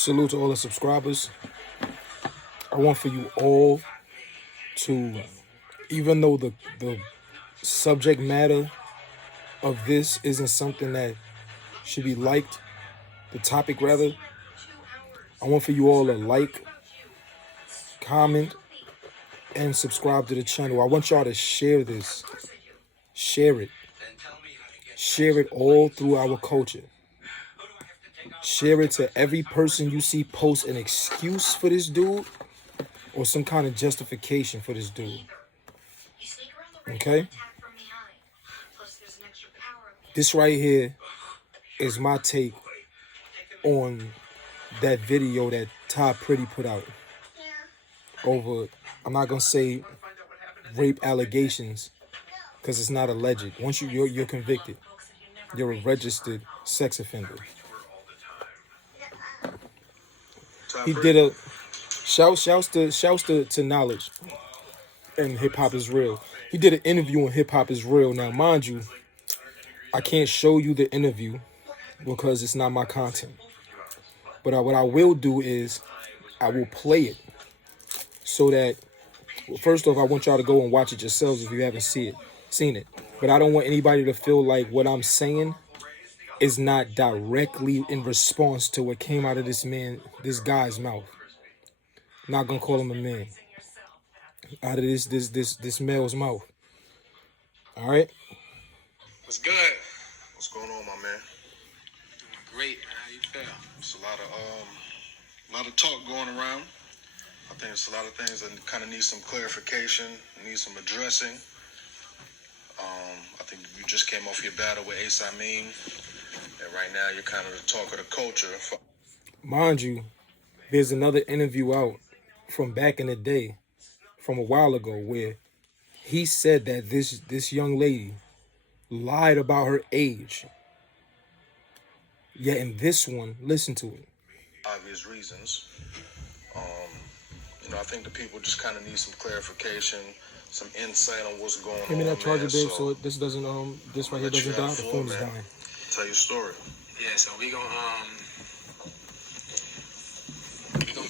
Salute to all the subscribers. I want for you all to, even though the subject matter of this isn't something that should be liked, the topic rather, I want for you all to like, comment, and subscribe to the channel. I want y'all to share this. Share it. Share it all through our culture. Share it to every person you see post an excuse for this dude or some kind of justification for this dude. Okay? This right here is my take on that video that Todd Pretty put out over, I'm not going to say rape allegations because it's not alleged. Once you're convicted, you're a registered sex offender. He did a shouts to Knowledge and Hip Hop Is Real. He did an interview on Hip Hop Is Real. Now, mind you, I can't show you the interview because it's not my content. But what I will do is I will play it so that, well, first off, I want y'all to go and watch it yourselves if you haven't seen it. But I don't want anybody to feel like what I'm saying is not directly in response to what came out of this guy's mouth. Not gonna call him a man. Out of this male's mouth. All right. What's good? What's going on, my man? Great, man. How you feel? It's a lot of talk going around. I think it's a lot of things that kind of need some clarification, need some addressing. I think you just came off your battle with Ace Amin, and right now you're kind of the talk of the culture. Mind you, there's another interview out from back in the day, from a while ago, where he said that this young lady lied about her age. Yet in this one, listen to it. Obvious reasons. I think the people just kind of need some clarification, some insight on what's going on. Give me that charger, babe, so this doesn't this right here doesn't die. The phone is dying. Tell your story. Yeah, so we gonna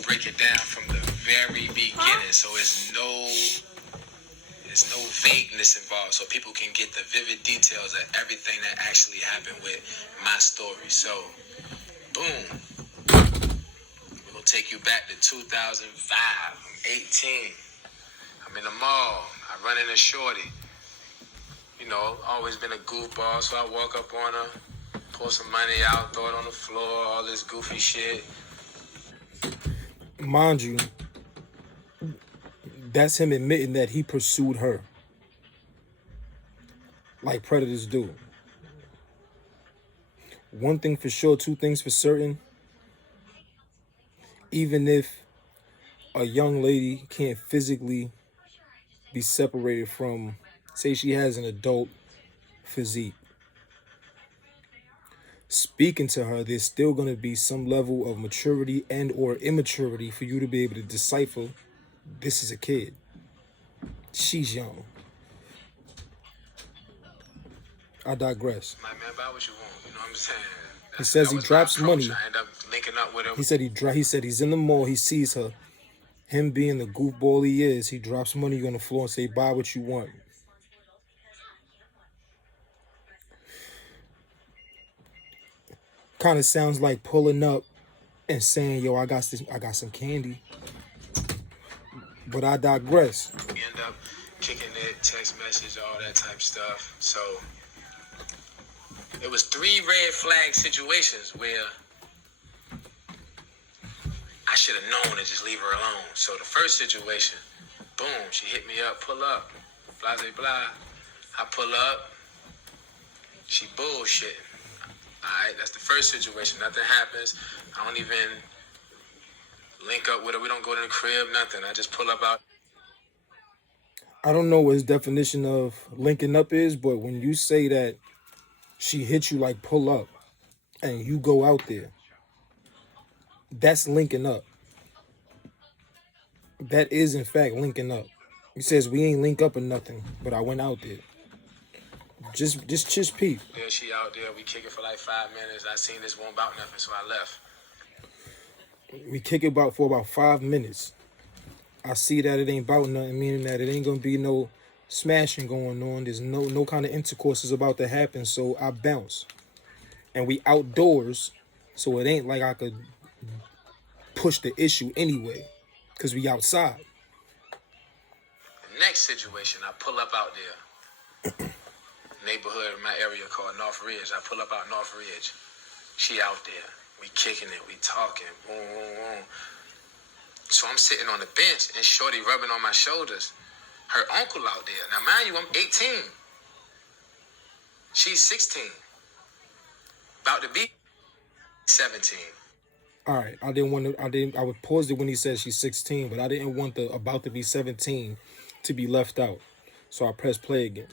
break it down from the very beginning, so it's no vagueness involved, so people can get the vivid details of everything that actually happened with my story. So, boom. We're gonna take you back to 2005. I'm 18. I'm in the mall. I run into Shorty. Always been a goofball, so I walk up on her, pull some money out, throw it on the floor, all this goofy shit. Mind you, that's him admitting that he pursued her. Like predators do. One thing for sure, two things for certain. Even if a young lady can't physically be separated from, say she has an adult physique, speaking to her, there's still going to be some level of maturity and or immaturity for you to be able to decipher this is a kid. She's young. I digress. My man, buy what you want. You know what I'm saying? He says he drops money. I end up linking up with him. He said he's in the mall. He sees her. Him being the goofball he is, he drops money on the floor and say, buy what you want. Kind of sounds like pulling up and saying, yo, I got some candy. But I digress. We end up kicking it, text message, all that type stuff. So it was 3 red flag situations where I should have known to just leave her alone. So the first situation, boom, she hit me up, pull up, blah, blah, blah. I pull up, she bullshit. All right, that's the first situation. Nothing happens. I don't even link up with her. We don't go to the crib, nothing. I just pull up out. I don't know what his definition of linking up is, but when you say that she hit you like pull up and you go out there, that's linking up. That is, in fact, linking up. He says we ain't link up or nothing, but I went out there. Just peep. Yeah, she out there. We kick it for like 5 minutes. I seen this won't about nothing, so I left. We kick it for about 5 minutes. I see that it ain't about nothing, meaning that it ain't gonna be no smashing going on. There's no kind of intercourse is about to happen, so I bounce. And we outdoors, so it ain't like I could push the issue anyway, because we outside. The next situation, I pull up out there. Neighborhood in my area called North Ridge. I pull up out North Ridge. She out there. We kicking it. We talking. Boom, boom, boom. So I'm sitting on the bench and Shorty rubbing on my shoulders. Her uncle out there. Now, mind you, I'm 18. She's 16. About to be 17. All right, I would pause it when he said she's 16, but I didn't want the about to be 17 to be left out. So I pressed play again.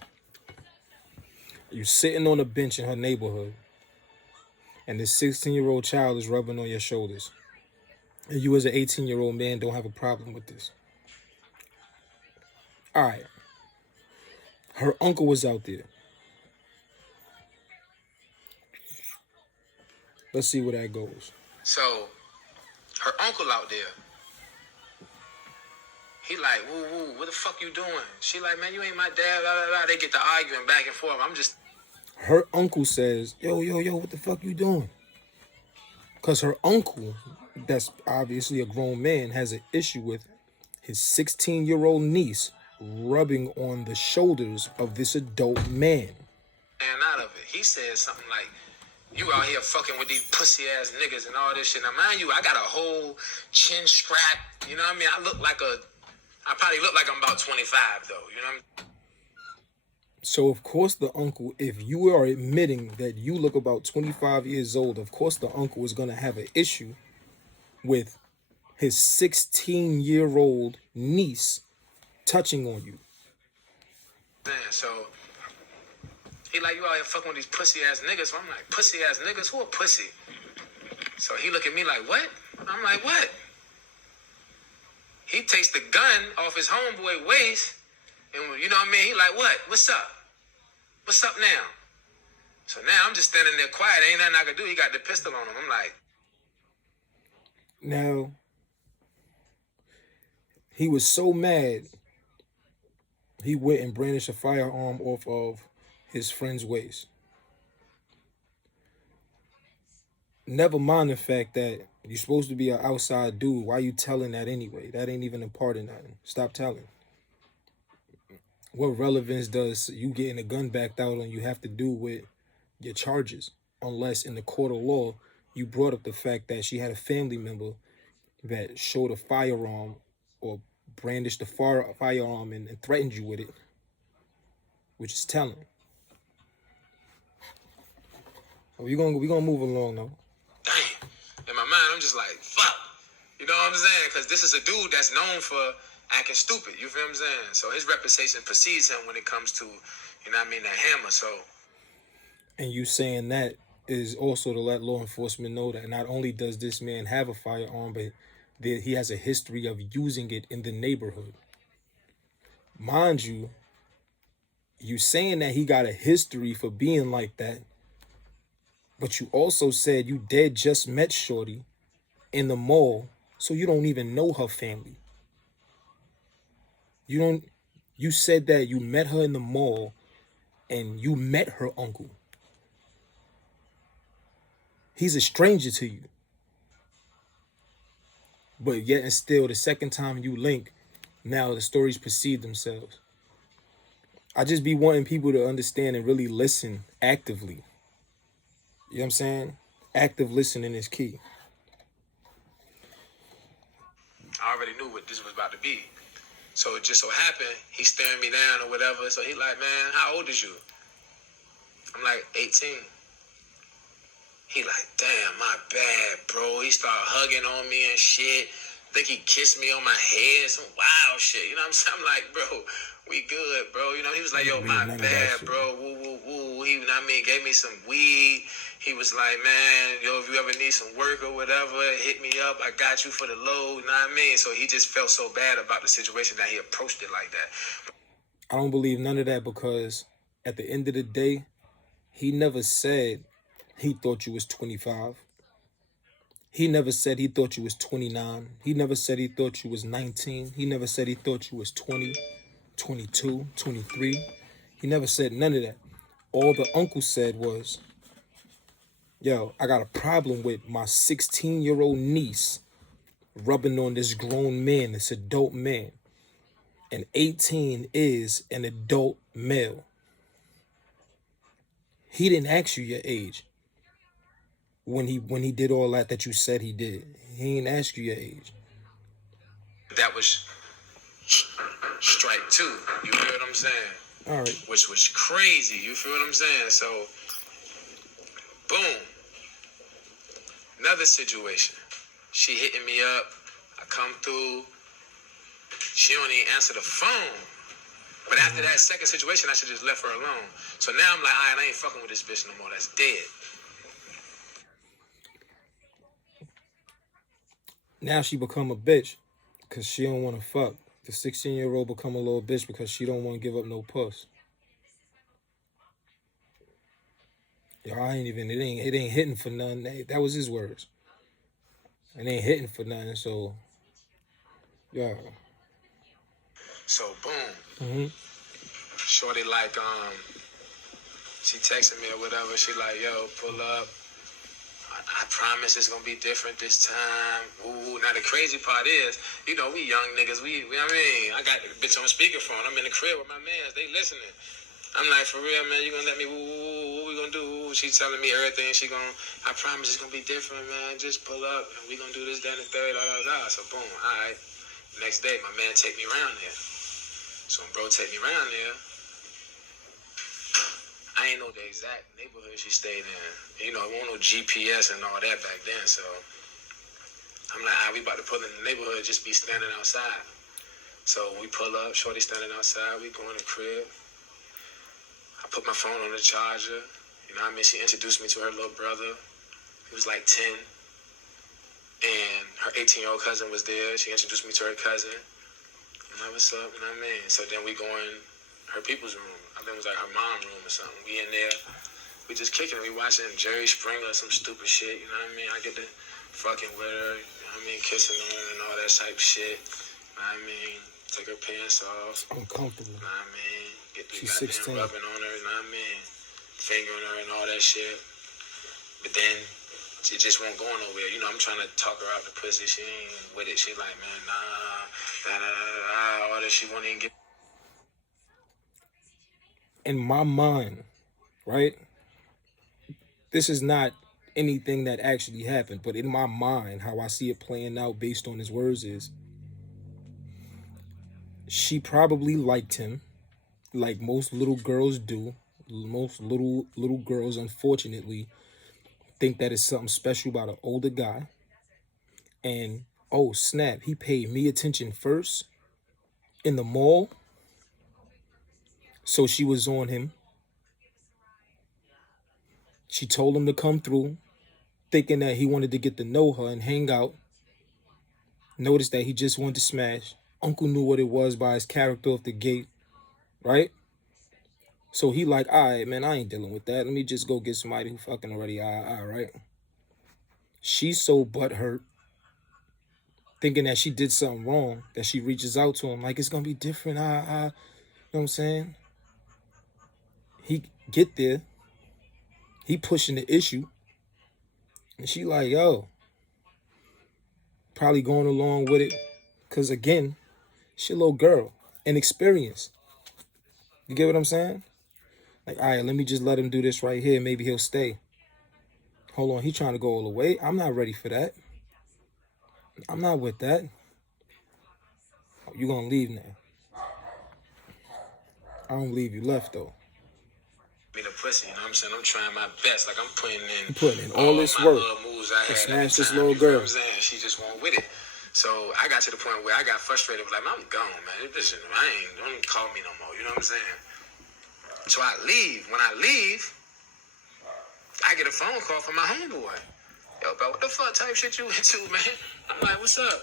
You sitting on a bench in her neighborhood, and this 16-year-old child is rubbing on your shoulders. And you as an 18-year-old man don't have a problem with this. All right. Her uncle was out there. Let's see where that goes. So, her uncle out there. He like, woo, woo, what the fuck you doing? She like, man, you ain't my dad, blah, blah, blah. They get to arguing back and forth. I'm just... Her uncle says, yo, what the fuck you doing? Because her uncle, that's obviously a grown man, has an issue with his 16-year-old niece rubbing on the shoulders of this adult man. And out of it, he said something like, you out here fucking with these pussy ass niggas and all this shit. Now, mind you, I got a whole chin strap. You know what I mean? I probably look like I'm about 25 though. You know what I mean? So, of course, the uncle, if you are admitting that you look about 25 years old, of course, the uncle is going to have an issue with his 16-year-old niece touching on you. Man, so he like, you out here fucking with these pussy ass niggas. So I'm like, pussy ass niggas? Who a pussy? So he look at me like, what? I'm like, what? He takes the gun off his homeboy waist, and you know what I mean? He like, what? What's up? What's up now? So now I'm just standing there quiet. Ain't nothing I can do. He got the pistol on him. I'm like... Now, he was so mad, he went and brandished a firearm off of his friend's waist. Never mind the fact that you're supposed to be an outside dude. Why you telling that anyway? That ain't even a part of nothing. Stop telling. What relevance does you getting a gun backed out on you have to do with your charges? Unless in the court of law, you brought up the fact that she had a family member that showed a firearm or brandished a firearm and threatened you with it, which is telling. We gonna move along though. Damn. In my mind, I'm just like, fuck. You know what I'm saying? Because this is a dude that's known for acting stupid. You feel what I'm saying? So his reputation precedes him when it comes to, you know what I mean, that hammer. So. And you saying that is also to let law enforcement know that not only does this man have a firearm, but he has a history of using it in the neighborhood. Mind you, you saying that he got a history for being like that, but you also said you just met Shorty in the mall, so you don't even know her family. You said that you met her in the mall and you met her uncle. He's a stranger to you. But yet and still, the second time you link, now the stories precede themselves. I just be wanting people to understand and really listen actively. You know what I'm saying? Active listening is key. I already knew what this was about to be. So it just so happened, he staring me down or whatever. So he like, man, how old is you? I'm like, 18. He like, damn, my bad, bro. He started hugging on me and shit. Think he kissed me on my head, some wild shit. You know what I'm saying? I'm like, bro, we good, bro. You know, he was like, yo, my bad, bro. Woo, woo, woo. He, you know what I mean, gave me some weed. He was like, man, yo, if you ever need some work or whatever, hit me up. I got you for the load. You know what I mean? So he just felt so bad about the situation that he approached it like that. I don't believe none of that because at the end of the day, he never said he thought you was 25. He never said he thought you was 29. He never said he thought you was 19. He never said he thought you was 20, 22, 23. He never said none of that. All the uncle said was, yo, I got a problem with my 16-year-old niece rubbing on this grown man, this adult man. And 18 is an adult male. He didn't ask you your age when he did all that you said he did. He didn't ask you your age. That was strike two. You feel what I'm saying? All right. Which was crazy. You feel what I'm saying? So, boom. Another situation. She hitting me up. I come through. She don't even answer the phone. But after that second situation, I should just left her alone. So now I'm like, all right, I ain't fucking with this bitch no more. That's dead. Now she become a bitch because she don't want to fuck. The 16-year-old become a little bitch because she don't want to give up no puss. Yo, it ain't hitting for nothing. That was his words. It ain't hitting for nothing, so, yeah. So, boom. Mm-hmm. Shorty like, she texted me or whatever. She like, yo, pull up. I promise it's gonna be different this time. Ooh, now the crazy part is, you know, we young niggas, I got the bitch on speakerphone. I'm in the crib with my mans, they listening. I'm like, for real, man, you gonna let me, what we gonna do? She telling me everything. I promise it's gonna be different, man. Just pull up and we gonna do this, that, and the third, So boom, all right. Next day, my man take me around there. So when bro take me around there, I ain't know the exact neighborhood she stayed in. You know, there wasn't no GPS and all that back then, so I'm like, we about to pull in the neighborhood, just be standing outside. So we pull up, shorty standing outside, we go in the crib. I put my phone on the charger. You know what I mean? She introduced me to her little brother. He was like 10. And her 18-year-old cousin was there. She introduced me to her cousin. I'm like, what's up? You know what I mean? So then we go in her people's room. I think it was like her mom's room or something. We in there. We just kicking. We watching Jerry Springer or some stupid shit. You know what I mean? I get to fucking with her. You know what I mean? Kissing her and all that type shit. You know what I mean? Take her pants off. Uncomfortable. You know what I mean? Get the She's goddamn 16. rubbing on her. You know what I mean? Fingering her and all that shit. But then it just won't go nowhere. You know, I'm trying to talk her out the pussy. She ain't with it. She like, man, all that. She won't even get. In my mind, right? This is not anything that actually happened, but in my mind, how I see it playing out based on his words is, she probably liked him, like most little girls do. Most little girls, unfortunately, think that it's something special about an older guy. And, oh, snap, he paid me attention first in the mall. So she was on him. She told him to come through, thinking that he wanted to get to know her and hang out. Noticed that he just wanted to smash. Uncle knew what it was by his character off the gate, right? So he like, all right, man, I ain't dealing with that. Let me just go get somebody who fucking already, all right. She's so butthurt, thinking that she did something wrong, that she reaches out to him like, it's gonna be different, you know what I'm saying? He get there, he pushing the issue, and she like, yo, probably going along with it, because again, she a little girl, inexperienced. You get what I'm saying? Like, all right, let me just let him do this right here, maybe he'll stay. Hold on, he trying to go all the way? I'm not ready for that. I'm not with that. Oh, you gonna leave now. I don't believe you left, though. Me the pussy, you know what I'm saying? I'm trying my best. Like, I'm putting in all this work moves I had smash this time, little you feel girl. what I'm saying? She just won't with it. So I got to the point where I got frustrated. Like, I'm gone, man. Don't call me no more. You know what I'm saying? So I leave. When I leave, I get a phone call from my homeboy. Yo, bro, what the fuck type shit you into, man? I'm like, what's up?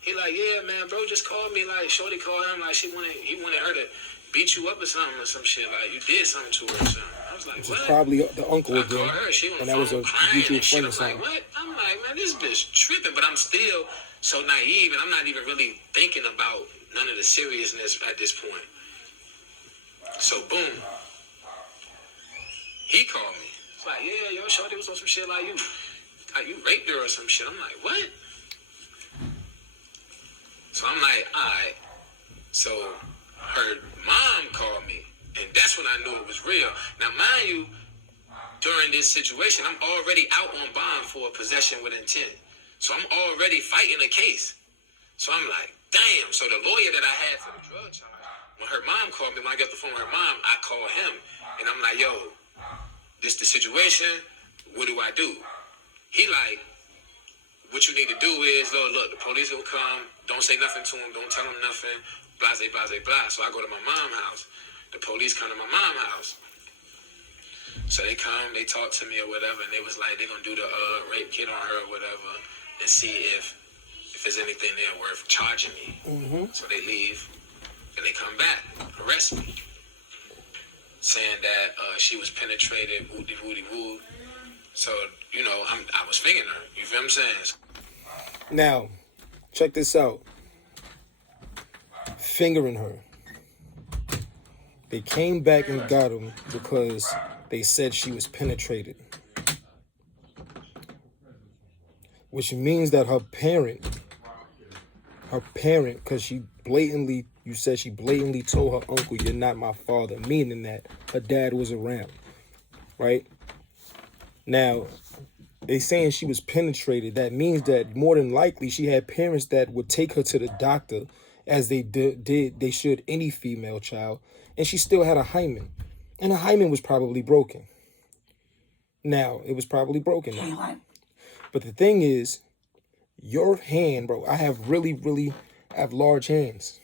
He like, yeah, man, bro just called me. Like, shorty called him. Like, he wanted her to beat you up or something or some shit. Like, you did something to her or something. I was like, what? This is probably the uncle I again. called her. She on the And that was phone a crying mutual and shit. friend or I'm like, something. what? I'm like, man, like, this bitch tripping, but I'm still so naive, and I'm not even really thinking about none of the seriousness at this point. So, boom. He called me. It's like, yeah, yo, shorty was on some shit like you raped her or some shit. I'm like, what? So I'm like, all right. So her mom called me, and that's when I knew it was real. Now, mind you, during this situation, I'm already out on bond for possession with intent. So I'm already fighting a case. So I'm like, damn. So the lawyer that I had for the drug charge, when her mom called me, when I got the phone with her mom, I called him. And I'm like, yo, this the situation. What do I do? He like, what you need to do is, look, the police will come. Don't say nothing to him. Don't tell him nothing. Blase, blase, blah. So I go to my mom's house. The police come to my mom's house. So they come, they talk to me or whatever, and they was like, they're going to do the rape kit on her or whatever and see if there's anything there worth charging me. Mm-hmm. So they leave, and they come back, arrest me, saying that she was penetrated, woody-woody-woo. So, you know, I was fingering her. You feel what I'm saying? Now, check this out. Fingering her. They came back and got him because they said she was penetrated. Which means that her parent, because you said she blatantly told her uncle, you're not my father, meaning that her dad was around, right? Now, they saying she was penetrated. That means that more than likely she had parents that would take her to the doctor as they they should any female child, and she still had a hymen, and her hymen was probably broken. Now, it was probably broken now. But the thing is, your hand, bro, I have really have large hands.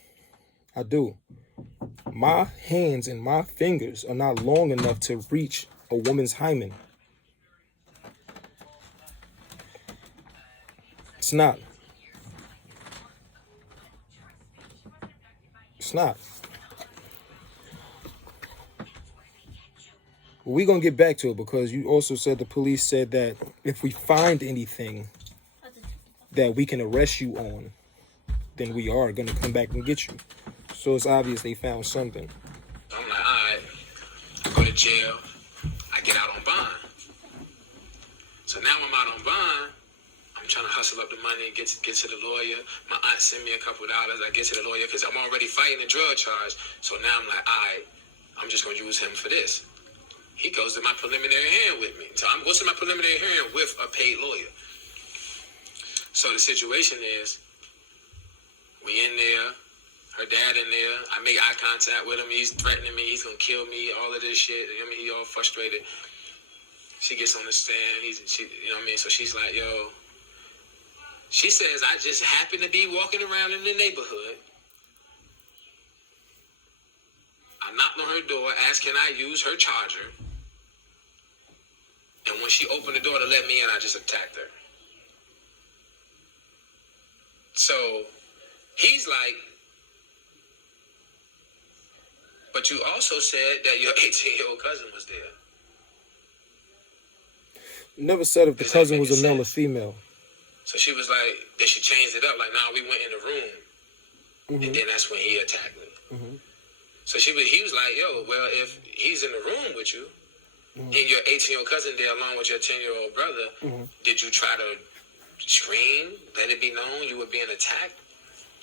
I do. My hands and my fingers are not long enough to reach a woman's hymen. It's not. It's not. We're going to get back to it because you also said the police said that if we find anything that we can arrest you on, then we are going to come back and get you. So it's obvious they found something. I'm like, all right, I go to jail, I get out on bond. So now I'm out on bond, I'm trying to hustle up the money, get to the lawyer. My aunt sent me a couple dollars, I get to the lawyer because I'm already fighting a drug charge. So now I'm like, all right, I'm just going to use him for this. He goes to my preliminary hearing with me. So I'm going to my preliminary hearing with a paid lawyer. So the situation is, we in there, her dad in there, I make eye contact with him, he's threatening me, he's gonna kill me, all of this shit, I mean, he all frustrated. She gets on the stand, she, you know what I mean, so she's like, yo, she says, I just happen to be walking around in the neighborhood. I knocked on her door, asked can I use her charger, and when she opened the door to let me in, I just attacked her. So he's like, but you also said that your 18-year-old cousin was there. Never said if the cousin was a male or female. So she was like, then she changed it up. Like, nah, we went in the room. Mm-hmm. And then that's when he attacked me. Mm-hmm. So he was like, yo, well, if he's in the room with you, and your 18-year-old cousin there along with your 10-year-old brother, did you try to scream, let it be known you were being attacked?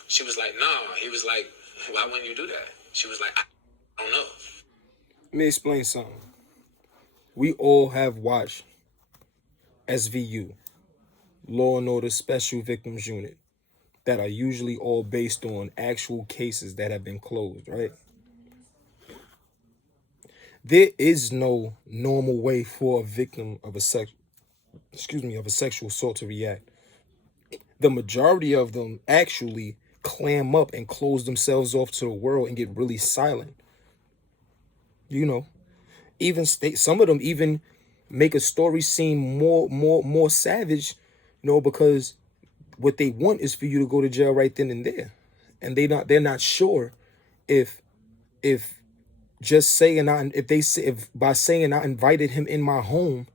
She was like, no. He was like, why wouldn't you do that? She was like, I don't know. Let me explain something. We all have watched SVU, Law and Order Special Victims Unit, that are usually all based on actual cases that have been closed, right? There is no normal way for a victim of a sexual assault to react. The majority of them actually clam up and close themselves off to the world and get really silent. You know, even some of them even make a story seem more savage, you know, because what they want is for you to go to jail right then and there, and they're not sure if just saying if by saying I invited him in my home,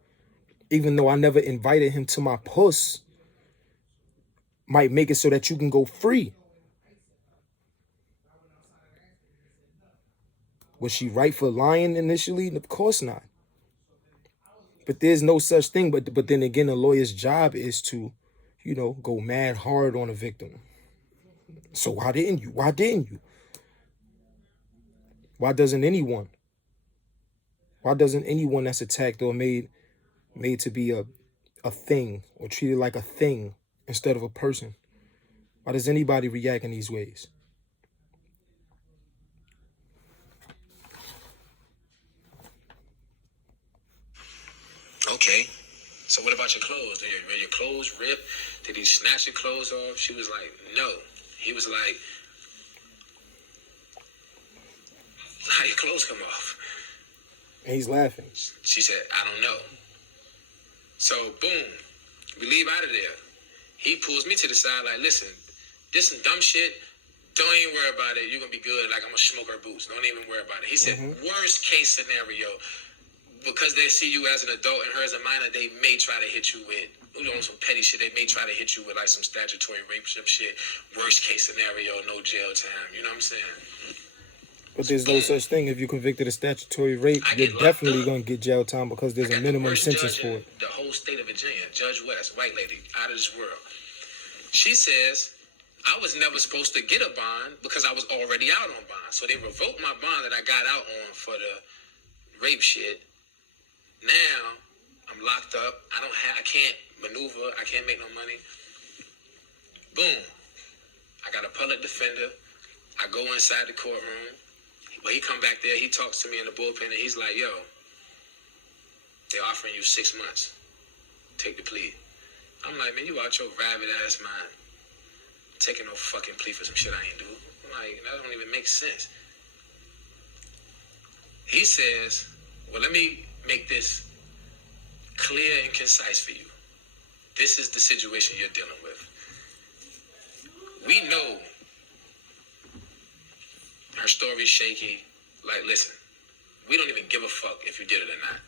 even though I never invited him to my puss, might make it so that you can go free. Was she right for lying initially? Of course not. But there's no such thing. But then again, a lawyer's job is to, go mad hard on a victim. So why didn't you? Why didn't you? Why doesn't anyone? Why doesn't anyone that's attacked or made to be a thing or treated like a thing instead of a person? Why does anybody react in these ways? Okay. So what about your clothes? Were your clothes ripped? Did he snatch your clothes off? She was like, no. He was like, how your clothes come off? And he's laughing. She said, I don't know. So, boom, we leave out of there. He pulls me to the side like, listen, this some dumb shit. Don't even worry about it. You're going to be good. Like, I'm going to smoke her boots. Don't even worry about it. He said, worst case scenario, because they see you as an adult and her as a minor, they may try to hit you with, some petty shit. They may try to hit you with, like, some statutory rape shit. Worst case scenario, no jail time. You know what I'm saying? But there's no such thing. If you're convicted of statutory rape, you're definitely going to get jail time because there's a minimum sentence for it. The whole state of Virginia, Judge West, white lady, out of this world. She says, I was never supposed to get a bond because I was already out on bond. So they revoked my bond that I got out on for the rape shit. Now I'm locked up. I can't maneuver. I can't make no money. Boom. I got a public defender. I go inside the courtroom. But he come back there, he talks to me in the bullpen, and he's like, yo, they're offering you 6 months. Take the plea. I'm like, man, you out your rabid ass mind. Taking no fucking plea for some shit I ain't do. I'm like, that don't even make sense. He says, well, let me make this clear and concise for you. This is the situation you're dealing with. We know her story's shaky. Like, listen, we don't even give a fuck if you did it or not.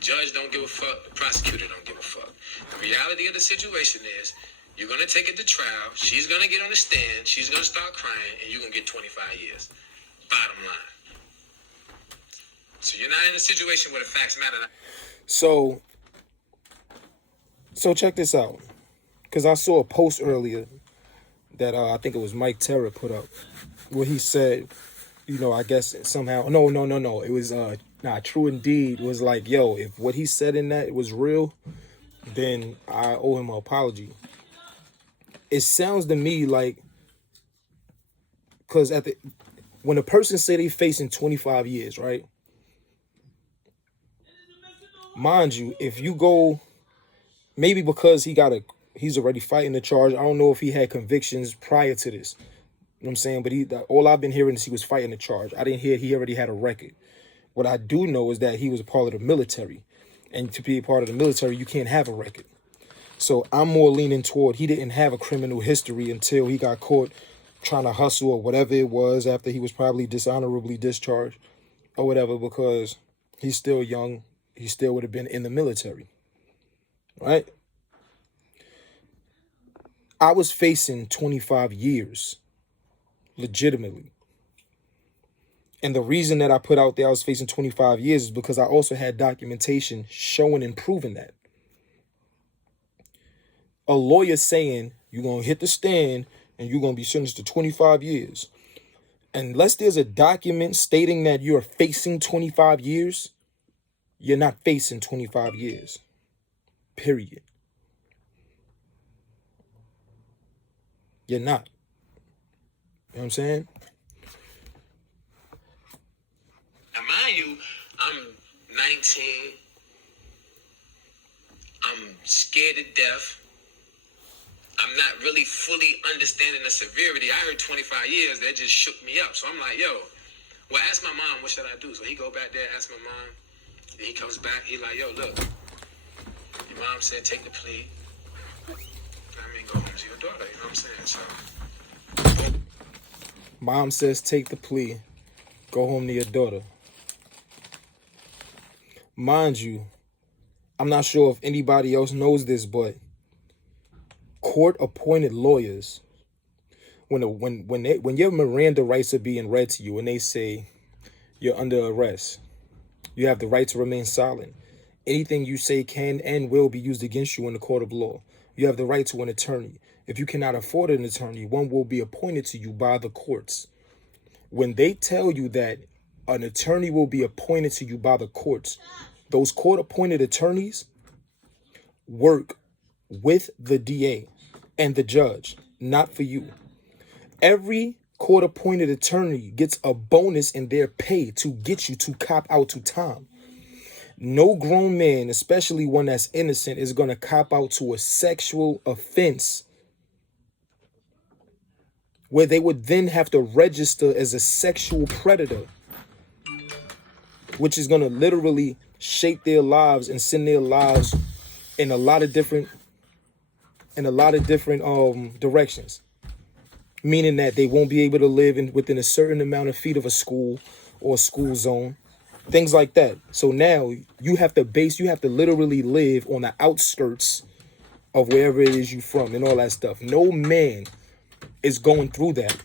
Judge don't give a fuck. The prosecutor don't give a fuck. The reality of the situation is you're going to take it to trial. She's going to get on the stand. She's going to start crying, and you're going to get 25 years. Bottom line. So you're not in a situation where the facts matter. So check this out. Because I saw a post earlier that I think it was Mike Terra put up, where he said, I guess somehow, no. It was, True Indeed was like, yo, if what he said in that was real, then I owe him an apology. It sounds to me like, because when a person say they facing 25 years, right? Mind you, if you go, maybe because he's already fighting the charge. I don't know if he had convictions prior to this. You know what I'm saying? But all I've been hearing is he was fighting the charge. I didn't hear he already had a record. What I do know is that he was a part of the military. And to be a part of the military, you can't have a record. So I'm more leaning toward he didn't have a criminal history until he got caught trying to hustle or whatever it was after he was probably dishonorably discharged or whatever, because he's still young. He still would have been in the military. Right? I was facing 25 years. Legitimately. And the reason that I put out there I was facing 25 years is because I also had documentation showing and proving that. A lawyer saying you're going to hit the stand and you're going to be sentenced to 25 years. Unless there's a document stating that you're facing 25 years, you're not facing 25 years. Period. You're not. You know what I'm saying? Now, mind you, I'm 19. I'm scared to death. I'm not really fully understanding the severity. I heard 25 years. That just shook me up. So I'm like, yo, well, ask my mom, what should I do? So he go back there, ask my mom. And he comes back. He like, yo, look. Your mom said take the plea. I mean, go home to your daughter. You know what I'm saying? So... Mom says take the plea. Go home to your daughter. Mind you, I'm not sure if anybody else knows this, but court-appointed lawyers, when your Miranda rights are being read to you and they say you're under arrest, you have the right to remain silent. Anything you say can and will be used against you in the court of law. You have the right to an attorney. If you cannot afford an attorney, one will be appointed to you by the courts. When they tell you that an attorney will be appointed to you by the courts, those court-appointed attorneys work with the DA and the judge, not for you. Every court-appointed attorney gets a bonus in their pay to get you to cop out to time. No grown man, especially one that's innocent, is going to cop out to a sexual offense where they would then have to register as a sexual predator, which is going to literally shape their lives and send their lives in a lot of different directions. Meaning that they won't be able to live within a certain amount of feet of a school or a school zone. Things like that. So now you have to literally live on the outskirts of wherever it is you from and all that stuff. No man is going through that.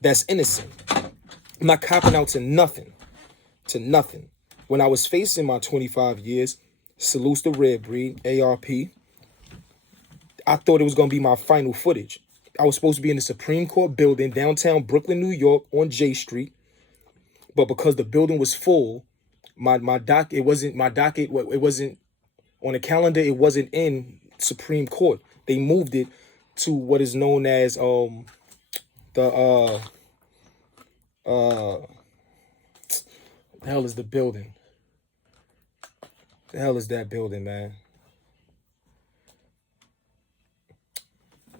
That's innocent. I'm not copping out to nothing. When I was facing my 25 years, salutes the red breed, ARP, I thought it was going to be my final footage. I was supposed to be in the Supreme Court building downtown Brooklyn, New York on J Street. But because the building was full, it wasn't on the calendar. It wasn't in Supreme Court. They moved it to what is known as the hell is the building? The hell is that building, man?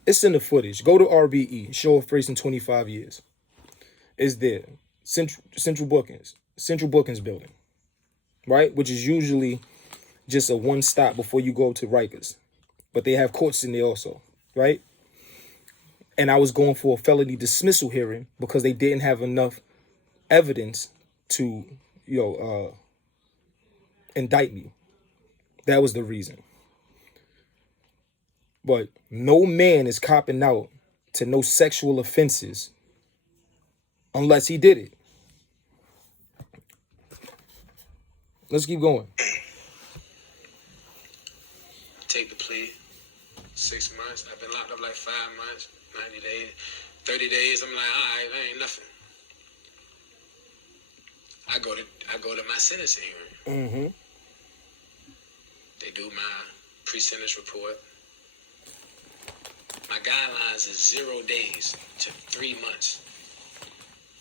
It's in the footage. Go to RBE. Show of Face in 25 years. It's there. Central Bookings building, right? Which is usually just a one stop before you go to Rikers, but they have courts in there also, right? And I was going for a felony dismissal hearing because they didn't have enough evidence to, indict me. That was the reason. But no man is copping out to no sexual offenses unless he did it. Let's keep going. Take the plea. 6 months. I've been locked up like 5 months, 90 days, 30 days. I'm like, all right, that ain't nothing. I go to my sentencing hearing. Mm-hmm. They do my pre-sentence report. My guidelines is 0 days to 3 months.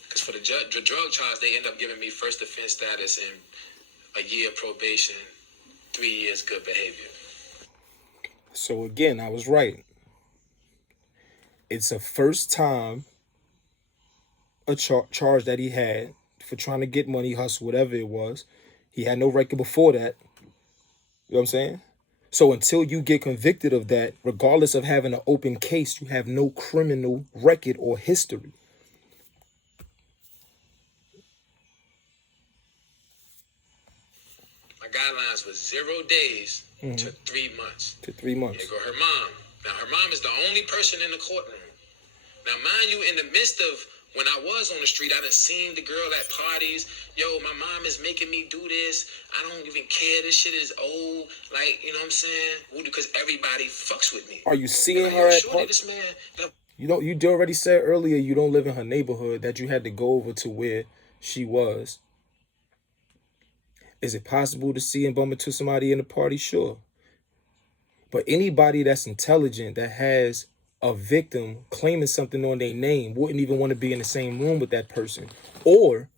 Because for the drug charge, they end up giving me first offense status and a year probation, 3 years good behavior. So again, I was right. It's a first time a charge that he had for trying to get money, hustle, whatever it was. He had no record before that. You know what I'm saying? So until you get convicted of that, regardless of having an open case, you have no criminal record or history. My guidelines was 0 days to 3 months. To 3 months. There go her mom. Now, her mom is the only person in the courtroom. Now, mind you, in the midst of when I was on the street, I done seen the girl at parties. Yo, my mom is making me do this. I don't even care. This shit is old. Like, you know what I'm saying? Because everybody fucks with me. Are you seeing her at parties? You already said earlier you don't live in her neighborhood, that you had to go over to where she was. Is it possible to see and bump into somebody in a party? Sure. But anybody that's intelligent, that has a victim claiming something on their name, wouldn't even want to be in the same room with that person. Or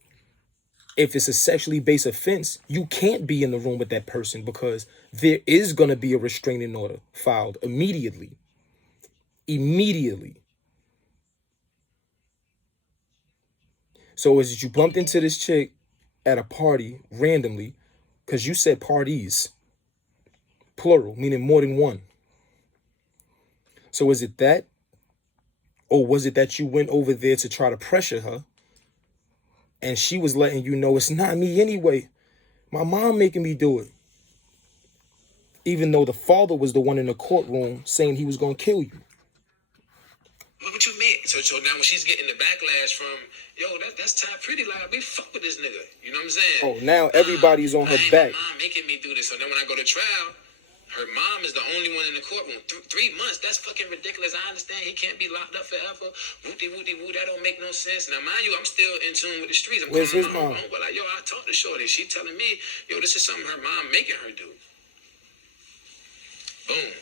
if it's a sexually based offense, you can't be in the room with that person because there is going to be a restraining order filed immediately. So as you bumped into this chick at a party randomly, because you said parties, plural, meaning more than one. So is it that? Or was it that you went over there to try to pressure her and she was letting you know it's not me anyway? My mom making me do it. even though the father was the one in the courtroom saying he was gonna kill you. What you mean? So now when she's getting the backlash from, yo, that's Ty Pretty, like, we fuck with this nigga. You know what I'm saying? Oh, now everybody's on her back. My mom making me do this. So then when I go to trial, her mom is the only one in the courtroom. 3 months, that's fucking ridiculous. I understand he can't be locked up forever. Whoopty-woo, that don't make no sense. Now, mind you, I'm still in tune with the streets. I'm Where's his calling mom? my phone, but like, yo, I talked to Shorty. She telling me, yo, this is something her mom making her do. Boom.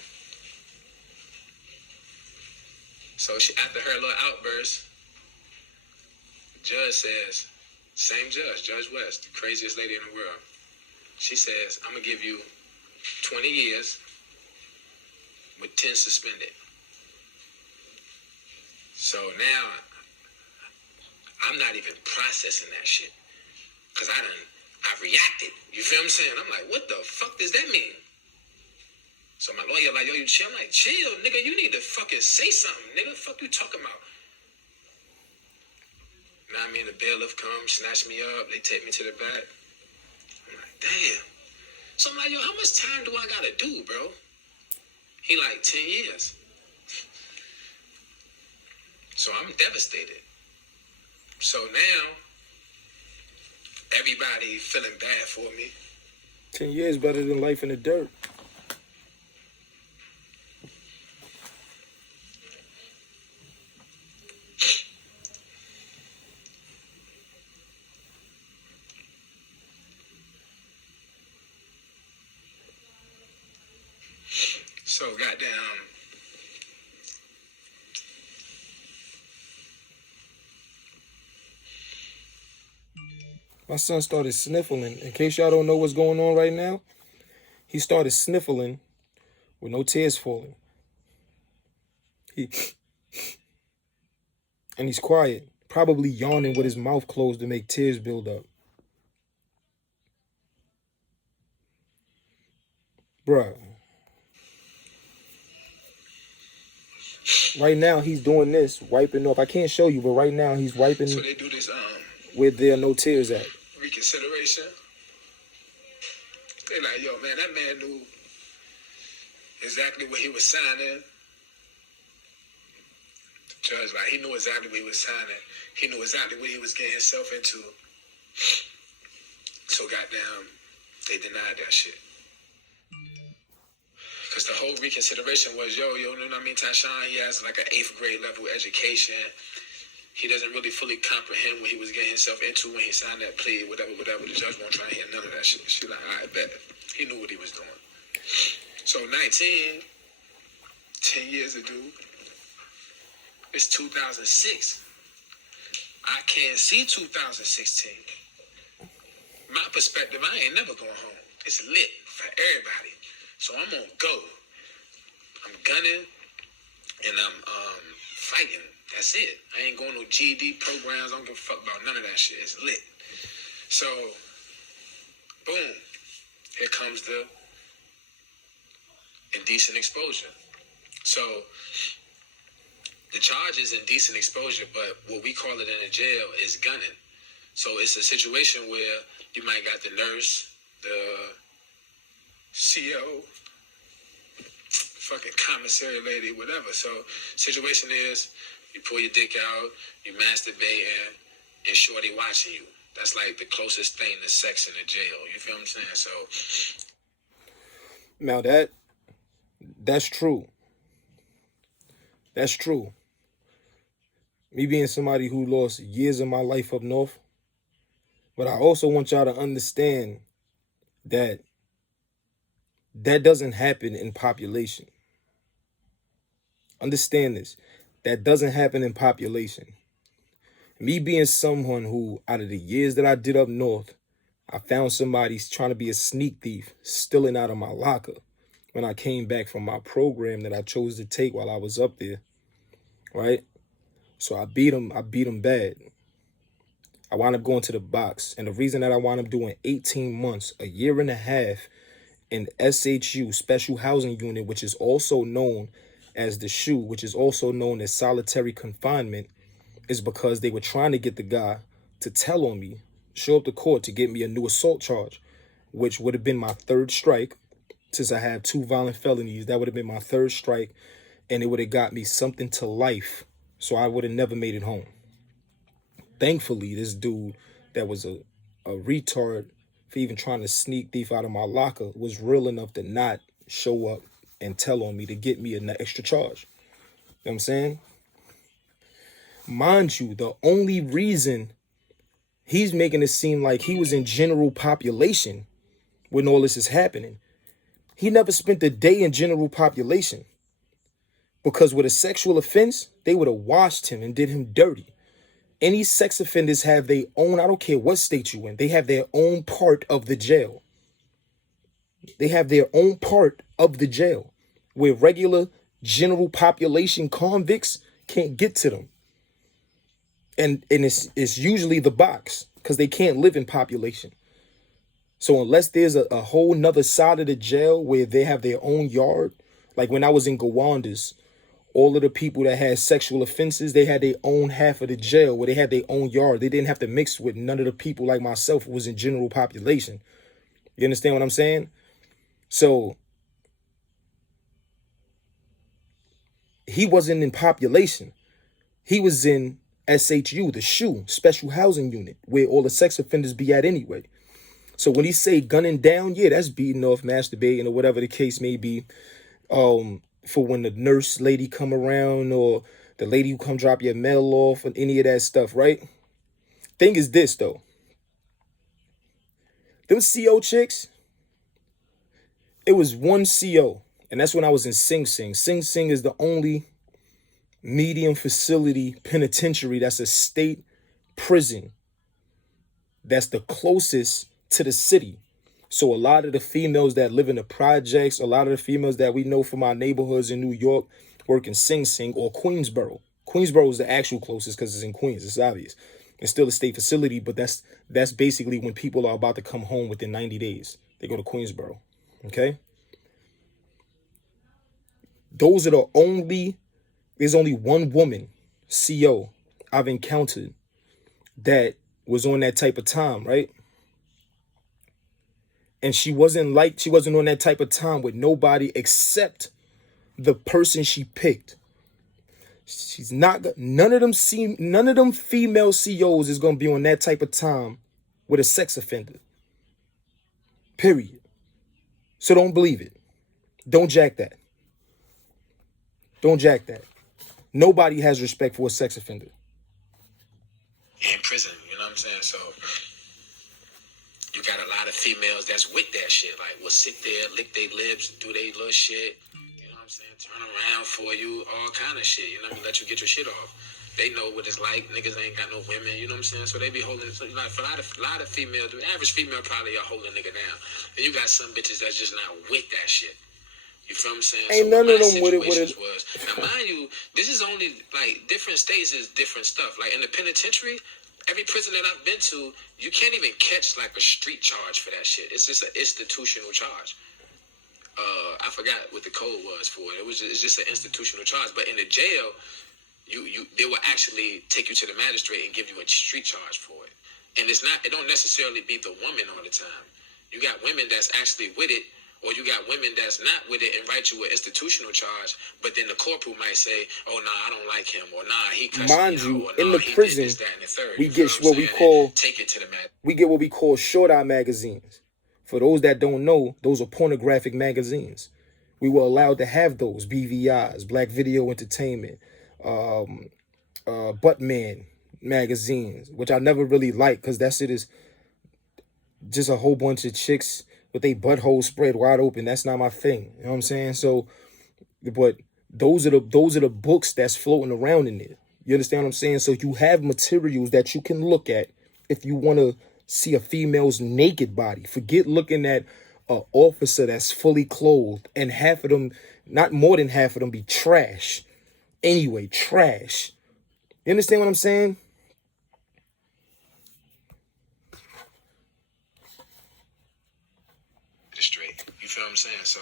So after her little outburst, the judge says, same judge, Judge West, the craziest lady in the world. She says, I'm going to give you 20 years with 10 suspended. So now, I'm not even processing that shit. Because I reacted. You feel what I'm saying? I'm like, what the fuck does that mean? So my lawyer like, yo, you chill? I'm like, chill, nigga, you need to fucking say something, nigga. Fuck you talking about? You know what I mean? The bailiff comes, snatch me up, they take me to the back. I'm like, damn. So I'm like, yo, how much time do I gotta do, bro? He like, 10 years. So I'm devastated. So now, everybody feeling bad for me. 10 years better than life in the dirt. So goddamn, my son started sniffling. In case y'all don't know what's going on right now, he started sniffling with no tears falling. And he's quiet, probably yawning with his mouth closed to make tears build up. Bruh. Right now he's doing this, wiping off. I can't show you, but right now he's wiping. So they do this where there are no tears at. Reconsideration. They like, yo, man, that man knew exactly what he was signing. The judge, like, he knew exactly what he was signing. He knew exactly what he was getting himself into. So goddamn, they denied that shit. Because the whole reconsideration was, yo, you know what I mean? Tyshawn, he has like an 8th grade level education. He doesn't really fully comprehend what he was getting himself into when he signed that plea, whatever. The judge won't try to hear none of that shit. She like, all right, bet. He knew what he was doing. So 19, 10 years ago, it's 2006. I can't see 2016. My perspective, I ain't never going home. It's lit for everybody. So I'm gonna go. I'm gunning and I'm fighting. That's it. I ain't going no GED programs. I don't give a fuck about none of that shit. It's lit. So, boom. Here comes the indecent exposure. So, the charge is indecent exposure, but what we call it in the jail is gunning. So it's a situation where you might got the nurse, the CO, fucking commissary lady, whatever. So situation is you pull your dick out, you masturbating, and shorty watching you. That's like the closest thing to sex in the jail. You feel what I'm saying? So now that's true. That's true. Me being somebody who lost years of my life up north, but I also want y'all to understand that doesn't happen in population. Understand this. That doesn't happen in population. Me being someone who, out of the years that I did up north, I found somebody trying to be a sneak thief, stealing out of my locker when I came back from my program that I chose to take while I was up there, right? So I beat him bad. I wound up going to the box. And the reason that I wound up doing 18 months, a year and a half in SHU, Special Housing Unit, which is also known as the SHU, which is also known as solitary confinement, is because they were trying to get the guy to tell on me, show up to court to get me a new assault charge, which would have been my 3rd strike. since I have 2 violent felonies. That would have been my 3rd strike, and it would have got me something to life. So I would have never made it home. Thankfully, this dude that was a retard for even trying to sneak thief out of my locker was real enough to not show up and tell on me to get me an extra charge. You know what I'm saying? Mind you, the only reason he's making it seem like he was in general population when all this is happening, he never spent a day in general population. Because with a sexual offense, they would have washed him and did him dirty. Any sex offenders have their own, I don't care what state you in, they have their own part of the jail. They have their own part of the jail where regular general population convicts can't get to them. And it's usually the box because they can't live in population. So unless there's a whole nother side of the jail where they have their own yard, like when I was in Gwandas, all of the people that had sexual offenses, they had their own half of the jail where they had their own yard. They didn't have to mix with none of the people like myself who was in general population. You understand what I'm saying? So he wasn't in population. He was in SHU, the SHU, Special Housing Unit, where all the sex offenders be at anyway. So when he say gunning down, yeah, that's beating off, masturbating, or whatever the case may be. For when the nurse lady come around or the lady who come drop your mail off and any of that stuff, right? Thing is this, though. Them CO chicks, it was one CO, and that's when I was in Sing Sing. Sing Sing is the only medium facility penitentiary that's a state prison that's the closest to the city. So a lot of the females that live in the projects, a lot of the females that we know from our neighborhoods in New York work in Sing Sing or Queensboro. Queensboro is the actual closest because it's in Queens. It's obvious. It's still a state facility, but that's basically when people are about to come home within 90 days. They go to Queensboro. Okay? Those are there's only one woman, CO, I've encountered that was on that type of time, right? And she wasn't on that type of time with nobody except the person she picked. She's not, none of them female COs is going to be on that type of time with a sex offender. Period. So don't believe it. Don't jack that. Don't jack that. Nobody has respect for a sex offender. In prison, you know what I'm saying? So you got a lot of females that's with that shit. Like, will sit there, lick their lips, do their little shit. You know what I'm saying? Turn around for you, all kind of shit. You know what I mean? Let you get your shit off. They know what it's like. Niggas ain't got no women. You know what I'm saying? So they be holding. So like, for a lot of females, the average female probably are holding a nigga down. And you got some bitches that's just not with that shit. You feel what I'm saying? Ain't so none of them with it. Now, mind you, this is only, like, different states is different stuff. Like, in the penitentiary, every prison that I've been to, you can't even catch, like, a street charge for that shit. It's just an institutional charge. I forgot what the code was for it. It's just an institutional charge. But in the jail, they will actually take you to the magistrate and give you a street charge for it. And it don't necessarily be the woman all the time. You got women that's actually with it, or you got women that's not with it and write you an institutional charge, but then the corporal might say, oh, nah, I don't like him, or nah, he cussed Mind me you, out, or in nah, the he prison, did this, that, and the third. we You get feel what we I'm saying? call And take it to the we get what we call short-eye magazines. For those that don't know, those are pornographic magazines. We were allowed to have those, BVIs, Black Video Entertainment, Buttman magazines, which I never really liked because that shit is just a whole bunch of chicks with their butthole spread wide open. That's not my thing. You know what I'm saying? So, but those are the books that's floating around in there. You understand what I'm saying? So you have materials that you can look at if you want to see a female's naked body. Forget looking at an officer that's fully clothed and half of them, not more than half of them, be trash. Anyway, trash. You understand what I'm saying? straight. You feel what I'm saying? So,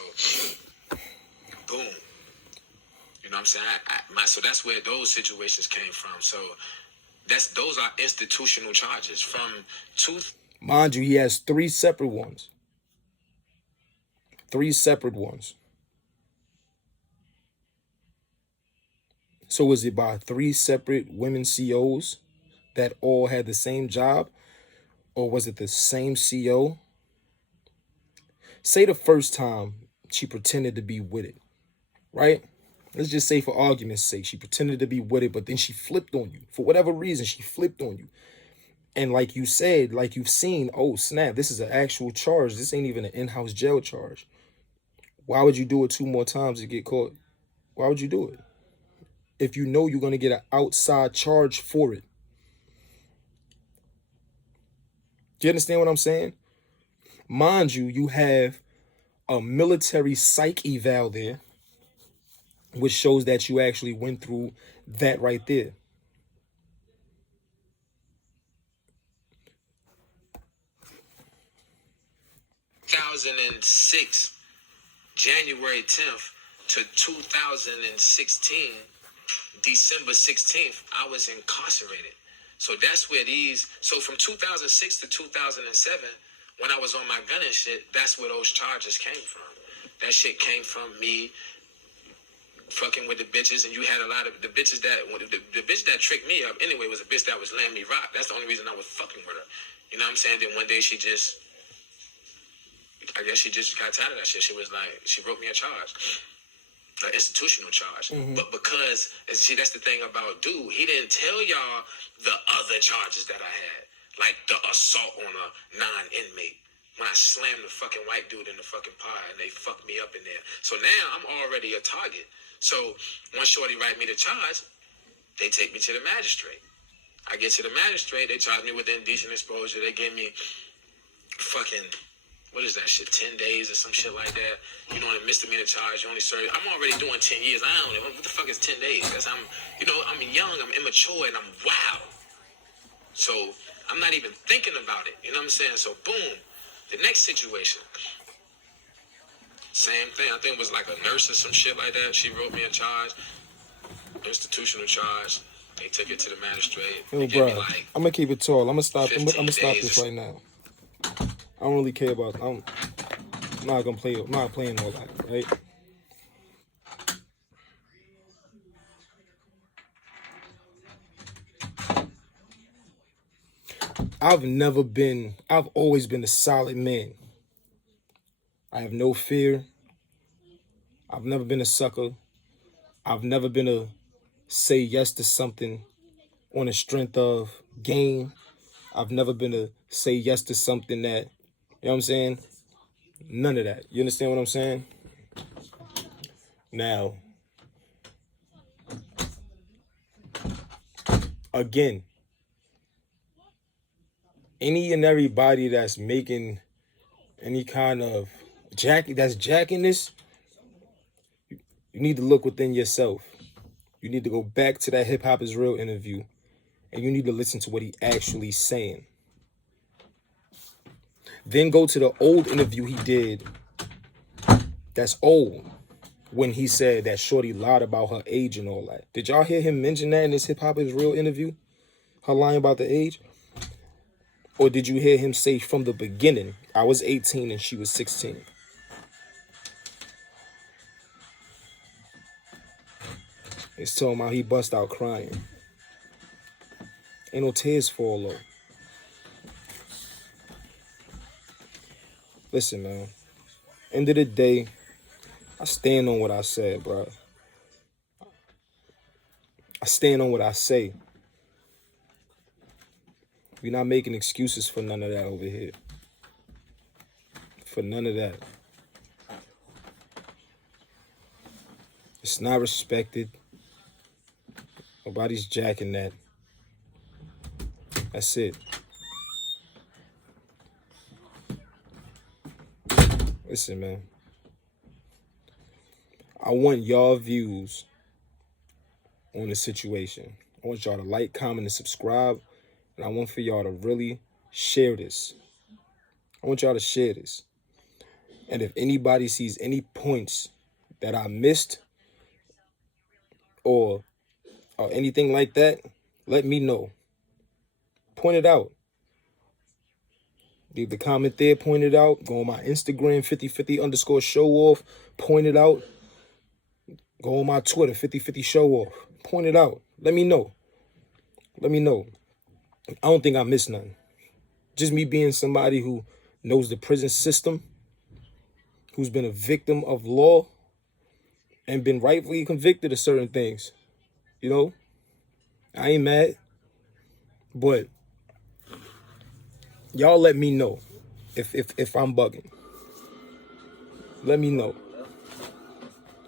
boom. You know what I'm saying? So that's where those situations came from. So those are institutional charges from Mind you, he has 3 separate ones. 3 separate ones. So was it by 3 separate women COs that all had the same job? Or was it the same CO? Say the first time she pretended to be with it, right? Let's just say for argument's sake, she pretended to be with it, but then she flipped on you. For whatever reason, she flipped on you. And like you said, like you've seen, oh snap, this is an actual charge. This ain't even an in-house jail charge. Why would you do it 2 more times to get caught? Why would you do it? If you know you're going to get an outside charge for it. Do you understand what I'm saying? Mind you, you have a military psych eval there, which shows that you actually went through that right there. 2006, January 10th to 2016, December 16th, I was incarcerated. So that's where so from 2006 to 2007, when I was on my gun and shit, that's where those charges came from. That shit came from me fucking with the bitches, and you had a lot of the bitches the bitch that tricked me up anyway was a bitch that was laying me rock. That's the only reason I was fucking with her. You know what I'm saying? Then one day I guess she just got tired of that shit. She was like, she wrote me a charge, an institutional charge. But because, see, that's the thing about dude, he didn't tell y'all the other charges that I had, like the assault on a non-inmate. When I slammed the fucking white dude in the fucking pod and they fucked me up in there. So now I'm already a target. So when shorty write me the charge, they take me to the magistrate. I get to the magistrate, they charge me with indecent exposure. They give me fucking, what is that shit, 10 days or some shit like that. You know, a misdemeanor charge, you only serve, I'm already doing 10 years. I don't know, what the fuck is 10 days? That's, I'm young, I'm immature, and I'm wild. So I'm not even thinking about it. You know what I'm saying? So boom, the next situation, same thing. I think it was like a nurse or some shit like that. She wrote me a charge, institutional charge. They took it to the magistrate. Yo, bro, I'm gonna keep it tall. I'm gonna stop. I'm gonna stop this right now. I don't really care about. I'm not gonna play. I'm not playing all that, right? I've always been a solid man. I have no fear. I've never been a sucker. I've never been a say yes to something on the strength of game. I've never been a say yes to something that, you know what I'm saying? None of that. You understand what I'm saying? Now, again, any and everybody that's making any kind of jacking this, you need to look within yourself. You need to go back to that Hip Hop Is Real interview, and you need to listen to what he actually saying. Then go to the old interview he did that's old, when he said that shorty lied about her age and all that. Did y'all hear him mention that in this Hip Hop Is Real interview? Her lying about the age? Or did you hear him say from the beginning, I was 18 and she was 16? It's talking about he bust out crying. Ain't no tears fall though. Listen, man. End of the day, I stand on what I said, bro. I stand on what I say. We're not making excuses for none of that over here. For none of that. It's not respected. Nobody's jacking that. That's it. Listen, man. I want y'all views on the situation. I want y'all to like, comment, and subscribe. And I want for y'all to really share this. I want y'all to share this. And if anybody sees any points that I missed or anything like that, let me know. Point it out. Leave the comment there, point it out. Go on my Instagram, 5050_show off, point it out. Go on my Twitter, 5050 show off, point it out. Let me know. Let me know. I don't think I missed nothing. Just me being somebody who knows the prison system, who's been a victim of law and been rightfully convicted of certain things. You know, I ain't mad, but y'all let me know if I'm bugging. Let me know.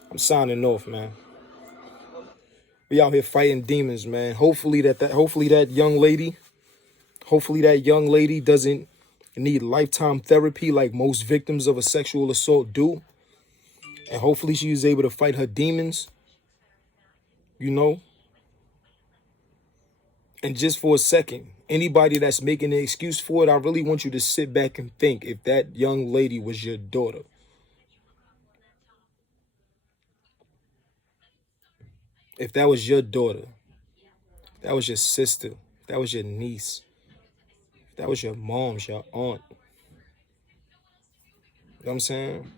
I'm signing off, man. We out here fighting demons, man. Hopefully that young lady doesn't need lifetime therapy like most victims of a sexual assault do. And hopefully she is able to fight her demons, you know. And just for a second, anybody that's making an excuse for it, I really want you to sit back and think if that young lady was your daughter. If that was your daughter, if that was your sister, if that was your niece, if that was your mom's, your aunt. You know what I'm saying?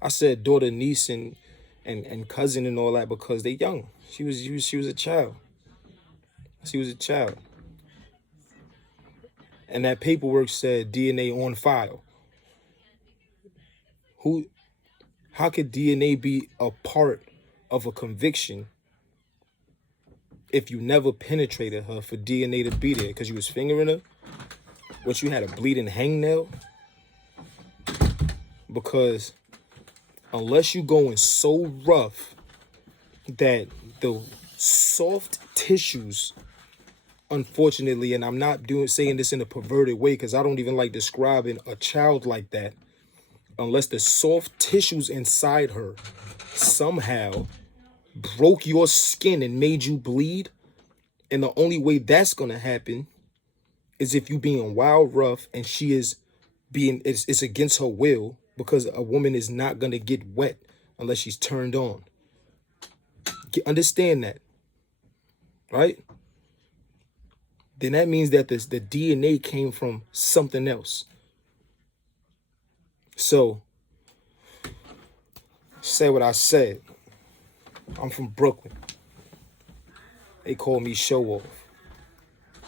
I said daughter, niece, and cousin and all that because they young. She was a child. She was a child. And that paperwork said DNA on file. How could DNA be a part of a conviction if you never penetrated her for DNA to be there? Because you was fingering her? What, you had a bleeding hangnail? Because unless you going so rough that the soft tissues, unfortunately, and I'm not saying this in a perverted way because I don't even like describing a child like that, unless the soft tissues inside her somehow broke your skin and made you bleed, and the only way that's gonna happen is if you being wild rough and she is it's against her will, because a woman is not gonna get wet unless she's turned on. Understand that, right? Then that means that the DNA came from something else. So, say what I said. I'm from Brooklyn. They call me Show Off.